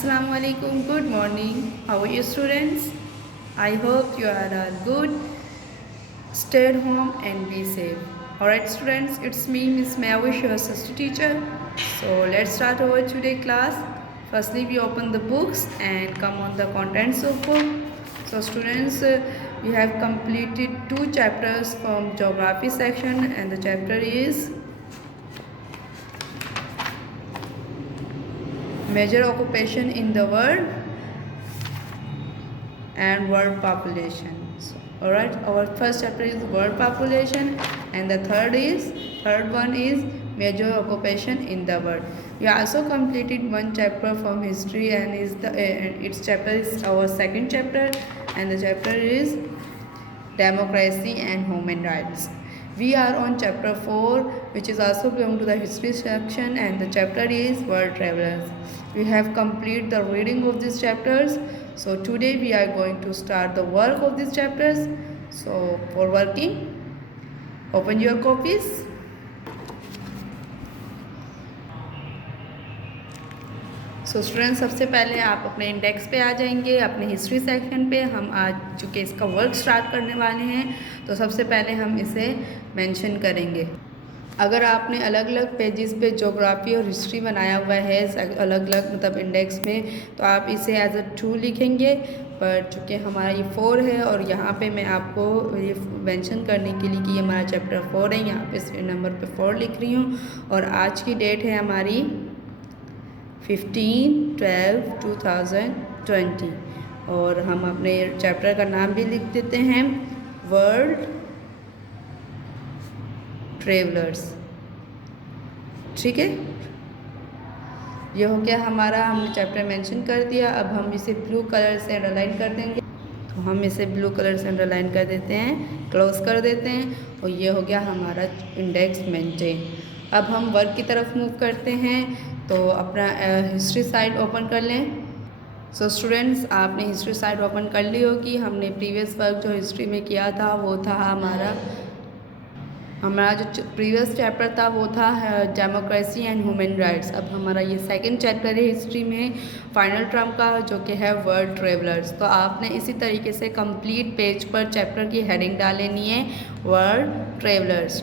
Assalamu alaikum. Good morning. How are you, students? I hope you are all good. Stay at home and be safe. Alright, students, it's me, Miss Mavish, your assistant teacher. So let's start our today class. Firstly, we open the books and come on the contents of book. So students, we have completed 2 chapters from geography section, and the chapter is major occupation in the world and world population. So, all right, our first chapter is world population, and the third one is major occupation in the world. We also completed 1 chapter from history, and its chapter is our second chapter, and the chapter is democracy and human rights. We are on chapter 4, which is also belong to the history section, and the chapter is world travelers. We have completed the reading of these chapters. So today we are going to start the work of these chapters. So for working, open your copies. So student, सबसे पहले आप अपने index पे आ जाएंगे, अपने history section पे। हम आज चूँकि इसका वर्क स्टार्ट करने वाले हैं, तो सबसे पहले हम इसे मेंशन करेंगे। अगर आपने अलग अलग पेजेस पे ज्योग्राफी और हिस्ट्री बनाया हुआ है अलग अलग मतलब इंडेक्स में, तो आप इसे एज अ 2 लिखेंगे। पर चूँकि हमारा ये 4 है और यहाँ पे मैं आपको ये मेंशन करने के लिए कि ये हमारा चैप्टर 4 है, यहाँ पे नंबर पे 4 लिख रही हूँ। और आज की डेट है हमारी 15/12/2020, और हम अपने चैप्टर का नाम भी लिख देते हैं वर्ल्ड ट्रेवलर्स। ठीक है, ये हो गया हमारा, हमने चैप्टर मेंशन कर दिया। अब हम इसे ब्लू कलर से अंडरलाइन कर देंगे, तो हम इसे ब्लू कलर से अंडरलाइन कर देते हैं, क्लोज कर देते हैं, और ये हो गया हमारा इंडेक्स मेंटेन। अब हम वर्क की तरफ मूव करते हैं, तो अपना हिस्ट्री साइट ओपन कर लें। सो स्टूडेंट्स, आपने हिस्ट्री साइट ओपन कर ली होगी। हमने प्रीवियस वर्क जो हिस्ट्री में किया था वो था हमारा जो प्रीवियस चैप्टर था वो था डेमोक्रेसी एंड ह्यूमन राइट्स। अब हमारा ये सेकंड चैप्टर है हिस्ट्री में फाइनल टर्म का, जो कि है वर्ल्ड ट्रेवलर्स। तो आपने इसी तरीके से कंप्लीट पेज पर चैप्टर की हेडिंग डाल लेनी है वर्ल्ड ट्रेवलर्स।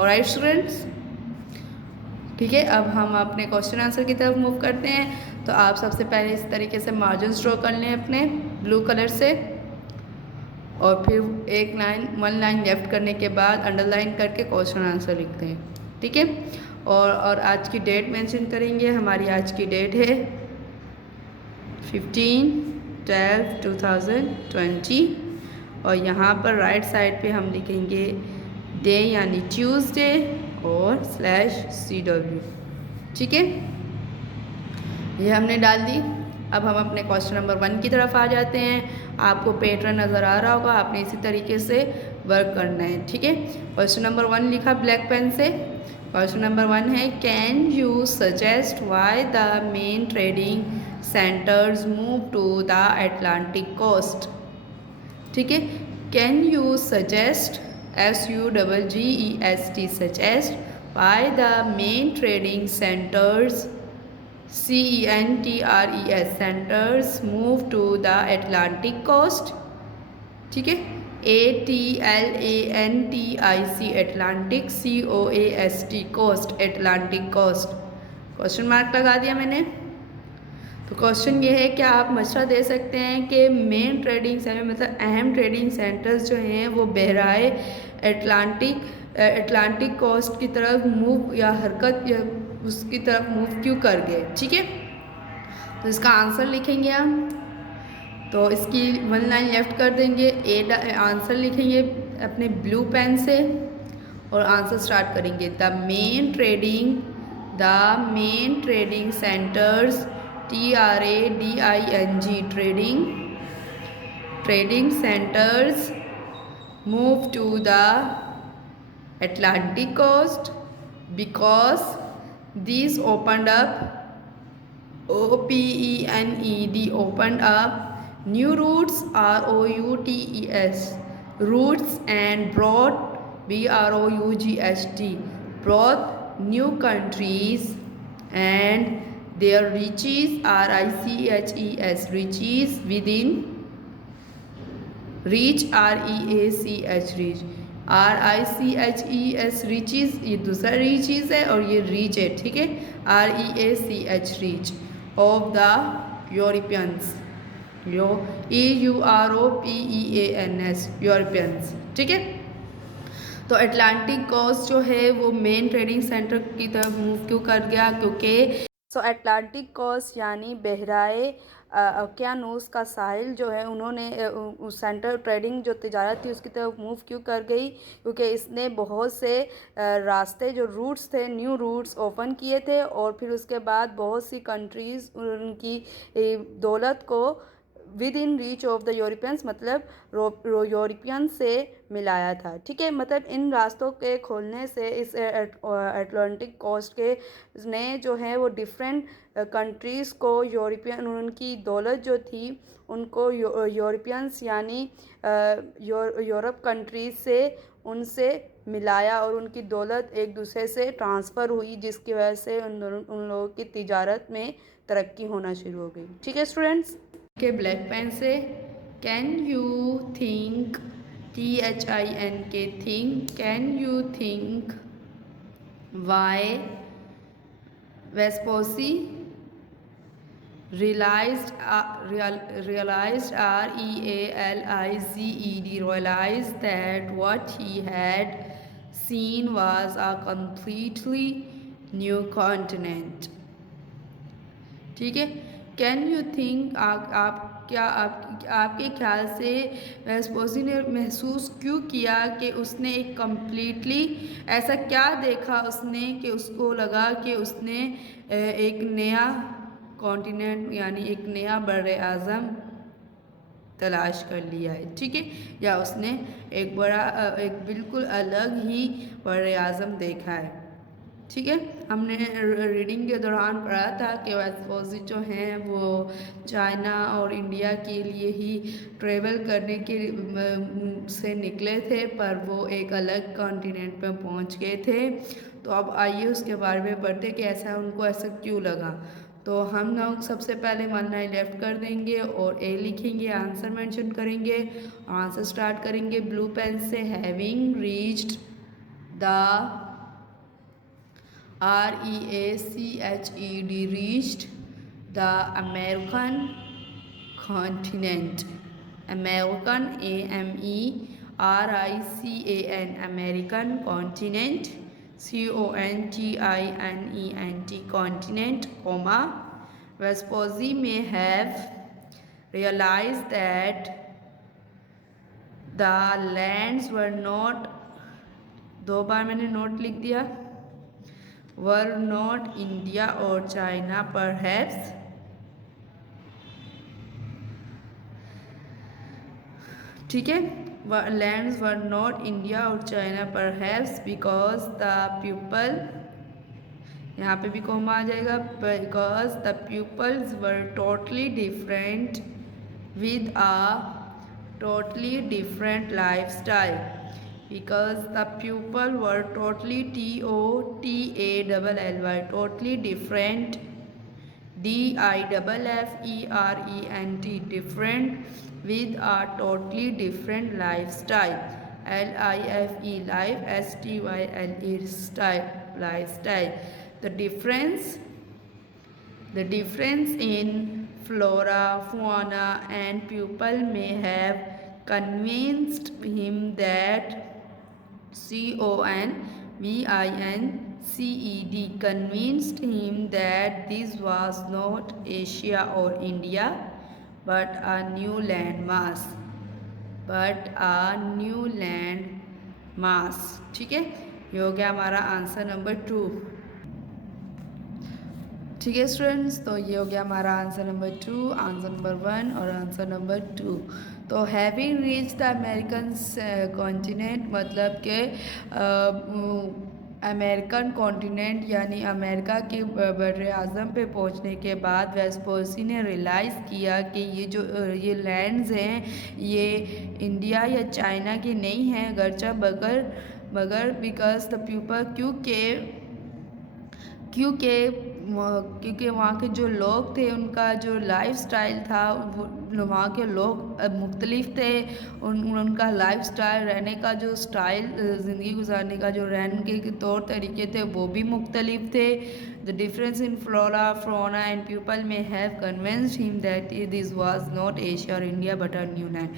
ऑलराइट स्टूडेंट्स, ठीक है। अब हम अपने क्वेश्चन आंसर की तरफ मूव करते हैं। तो आप सबसे पहले इस तरीके से मार्जिन ड्रॉ कर लें अपने ब्लू कलर से, और फिर वन लाइन लेफ्ट करने के बाद अंडरलाइन करके क्वेश्चन आंसर लिखते हैं। ठीक है, और आज की डेट मेंशन करेंगे। हमारी आज की डेट है 15/12/2020, और यहाँ पर राइट साइड पे हम लिखेंगे डे यानी ट्यूसडे और /CW। ठीक है, ये हमने डाल दी। अब हम अपने क्वेश्चन नंबर 1 की तरफ आ जाते हैं। आपको पैटर्न नज़र आ रहा होगा, आपने इसी तरीके से वर्क करना है। ठीक है, क्वेश्चन नंबर 1 लिखा ब्लैक पेन से। क्वेश्चन नंबर 1 है, can you suggest why the main trading centres move to the Atlantic coast. ठीक है, can you suggest SUGGEST suggest why the main trading centers CENTRES centers move to the Atlantic coast। ठीक है, ATLANTIC Atlantic COAST coast Atlantic coast, question mark लगा दिया मैंने। तो question ये है कि आप मशवरा दे सकते हैं कि मेन ट्रेडिंग सेंटर मतलब अहम ट्रेडिंग सेंटर्स जो हैं वो बहराए अटलांटिक कोस्ट की तरफ मूव या हरकत या उसकी तरफ मूव क्यों कर गए। ठीक है, तो इसका आंसर लिखेंगे हम। तो इसकी 1 लाइन लेफ्ट कर देंगे, आंसर लिखेंगे अपने ब्लू पेन से, और आंसर स्टार्ट करेंगे the main trading centres TRADING trading centres move to the Atlantic coast because these opened up opened up new routes routes and brought brought new countries and Their riches, RICHES, riches within reach, REACH, reach, RICHES, riches ये दूसरा riches है और ये reach है, ठीक है, REACH, reach of the Europeans, EUROPEANS, Europeans, ठीक है। तो अटलांटिक कोस्ट जो है वो मेन ट्रेडिंग सेंटर की तरफ मूव क्यों कर गया, क्योंकि अटलांटिक कोस्ट यानी बहराए ओकियानूस का साहिल जो है उन्होंने सेंटर ट्रेडिंग जो तिजारत थी उसकी तरफ मूव क्यों कर गई, क्योंकि इसने बहुत से रास्ते जो रूट्स थे, न्यू रूट्स ओपन किए थे और फिर उसके बाद बहुत सी कंट्रीज़ उनकी दौलत को with in reach of the Europeans, मतलब यूरोपियन से मिलाया था, ठीक है। मतलब इन रास्तों के खोलने से इस अटलांटिक कोस्ट के ने जो है वो डिफरेंट कंट्रीज़ को यूरोपियन, उनकी दौलत जो थी उनको यूरोपियंस यानी यूरोप कंट्रीज से उनसे मिलाया और उनकी दौलत एक दूसरे से ट्रांसफ़र हुई, जिसकी वजह से उन लोगों की तिजारत में तरक्की होना शुरू हो गई, ठीक है स्टूडेंट्स। के ब्लैक पेन से can you think, THINK, think, can you think why वेस्पोसी realized realized realized that what he had seen was a completely new continent, ठीक है। कैन यू थिंक, आप क्या आपके ख्याल से वेस्पोसी ने महसूस क्यों किया कि उसने एक कम्प्लीटली, ऐसा क्या देखा उसने कि उसको लगा कि उसने एक नया कॉन्टिनेंट यानी एक नया बर आज़म तलाश कर लिया है, ठीक है, या उसने एक बड़ा एक बिल्कुल अलग ही बर आज़म देखा है, ठीक है। हमने रीडिंग के दौरान पढ़ा था कि वेस्पोसी जो हैं वो चाइना और इंडिया के लिए ही ट्रेवल करने के से निकले थे, पर वो एक अलग कॉन्टिनेंट पे पहुंच गए थे। तो अब आइए उसके बारे में पढ़ते कि ऐसा उनको ऐसा क्यों लगा। तो हम लोग सबसे पहले 1 लाइन लेफ्ट कर देंगे और ए लिखेंगे, आंसर मेंशन करेंगे, आंसर स्टार्ट करेंगे ब्लू पेन से। Having reached the REACHED, reached the American continent, American, AMERICAN, American continent, CONTINENT, continent, comma, Vespucci may have realized that the lands were not, 2 बार मैंने note लिख दिया, were not India or China perhaps, ठीक है, lands were not India or China perhaps because the people, यहाँ पे भी comma आ जाएगा, because the peoples were totally different with a totally different lifestyle, because the people were totally TOTALLY, totally different, DIFFERENT, different, with a totally different lifestyle, LIFE, life, STYLE, style, lifestyle. The difference in flora, fauna and people may have convinced him that CONVINCED, convinced him that this was not Asia or India but a new landmass, ठीक है। ये हो गया हमारा answer number 2, ठीक है students. तो ये हो गया हमारा आंसर नंबर 2, आंसर नंबर 1 और आंसर नंबर 2। तो having reach the American continent मतलब कि अमेरिकन कॉन्टिनेंट यानी अमेरिका के बर आज़म पे पहुंचने के बाद वेस्पुसी ने रियलाइज़ किया कि ये लैंड्स हैं ये इंडिया या चाइना के नहीं हैं, अगरचा मगर बिकॉज द पीपल, क्योंकि क्योंकि वहाँ के जो लोग थे उनका जो लाइफस्टाइल था वो वहाँ के लोग मुख्तलिफ थे। उनका लाइफस्टाइल रहने का जो स्टाइल ज़िंदगी गुजारने का जो रहने के तौर तरीके थे वो भी मुख्तलिफ थे। The difference in flora fauna and people में have convinced him that this was not Asia और India but a new land.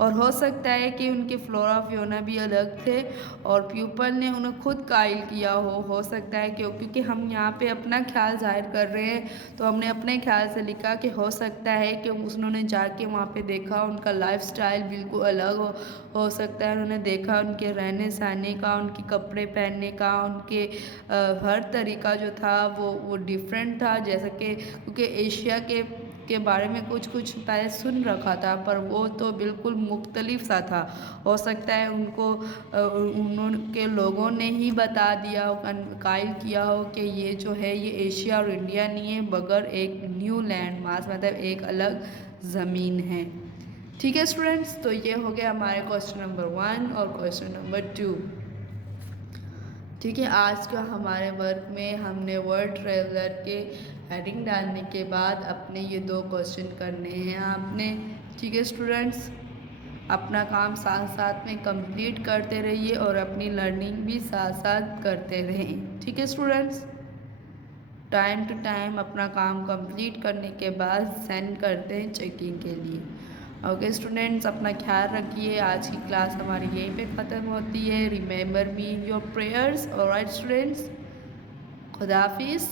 और हो सकता है कि उनके फ्लोरा फ्योना भी अलग थे और प्यूपल ने उन्हें खुद कायल किया हो सकता है क्योंकि हम यहाँ पे अपना ख्याल जाहिर कर रहे हैं तो हमने अपने ख्याल से लिखा कि हो सकता है कि उन्होंने जाके वहाँ पे देखा उनका लाइफस्टाइल बिल्कुल अलग हो सकता है। उन्होंने देखा उनके रहने सहने का, उनके कपड़े पहनने का, उनके हर तरीका जो था वो डिफरेंट था। जैसा कि क्योंकि एशिया के बारे में कुछ पहले सुन रखा था पर वो तो बिल्कुल मुख्तलिफ सा था। हो सकता है उनको उनके लोगों ने ही बता दिया हो, कायल किया हो कि ये जो है ये एशिया और इंडिया नहीं है मगर एक न्यू लैंड मास मतलब एक अलग ज़मीन है। ठीक है स्टूडेंट्स, तो ये हो गया हमारे क्वेश्चन नंबर 1 और क्वेश्चन नंबर 2। ठीक है, आज का हमारे वर्क में हमने वर्ल्ड ट्रेवलर के हेडिंग डालने के बाद अपने ये 2 क्वेश्चन करने हैं आपने। ठीक है स्टूडेंट्स, अपना काम साथ साथ में कंप्लीट करते रहिए और अपनी लर्निंग भी साथ साथ करते रहें। ठीक है स्टूडेंट्स, टाइम टू टाइम अपना काम कंप्लीट करने के बाद सेंड करते हैं चेकिंग के लिए। ओके स्टूडेंट्स, अपना ख्याल रखिए। आज की क्लास हमारी यहीं पे ख़त्म होती है। Remember me in your prayers. Alright students, खुदा हाफिज़।